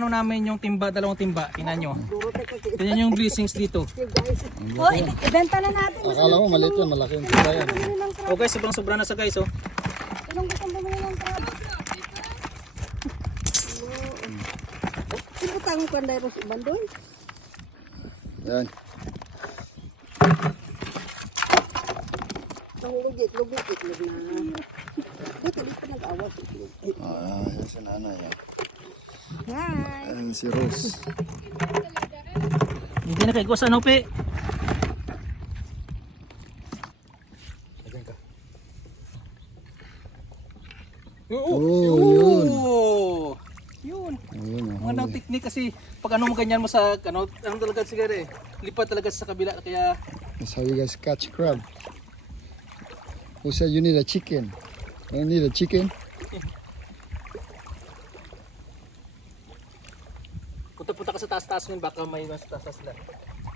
ano namin yung timba, dalawang timba. Tingnan nyo. Tingnan yung blessings dito. Oh, ibenta na natin. Akala mo maliit yan, malaki yung timba yan. Oh guys, sobrang sobra na sa guys oh. Anong gusto mo ng crab? Sibutang ko na rin si Bandoy. Yan. Ang lugit na. Dito pa nag-awas. Yan si nanay. Hi. Yan si Rose. Hindi na kayo sa pe. Yun. Yun. Ayun, Magandang technique kasi pag ano mo ganyan mo sa ano talaga siguro eh. Lipat talaga sa kabila kaya That's how you guys catch crab. Who said you need a chicken? You need a chicken? punta ka sa taas-taas mo baka may mas taas sila.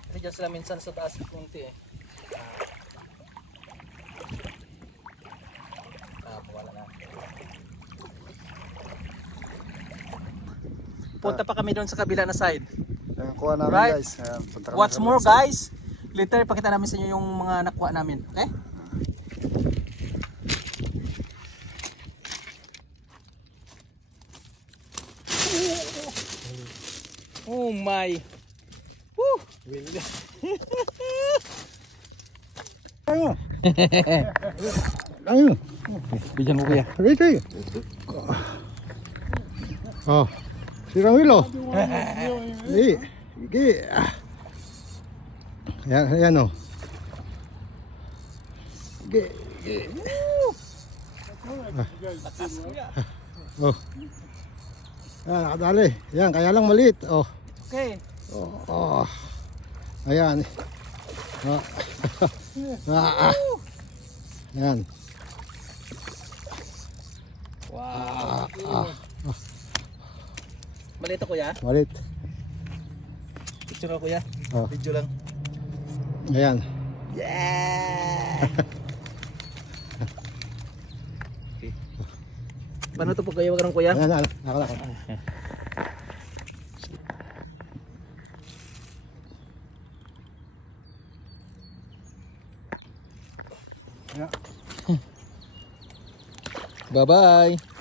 Kasi dyan sila minsan sa taas kunti eh. Wala na. Punta pa kami doon sa kabila na side. Ayan, kuha namin Right. guys. Ayan, punta kami What's sa more kabilang side. guys, later pakita namin sa inyo yung mga nakuha namin. Okay? Oh my. Woo! Ayun. Bigyan ko kuya. Rito. Oh. Sirang wilo. Di. Di. Ayan, ayan oh. Di. Oh. Ayan, nakadali. Ayan, kaya lang maliit. Oh. Okay. Oh. Ayan. Oh. Ayan. Wow. Maliit ako kuya. Malit. Picture ako kuya. Oh. Video lang. Ayan. Yeah! Okay. Paano ito po kayo wag kuya? Ayan, ako. Bye-bye.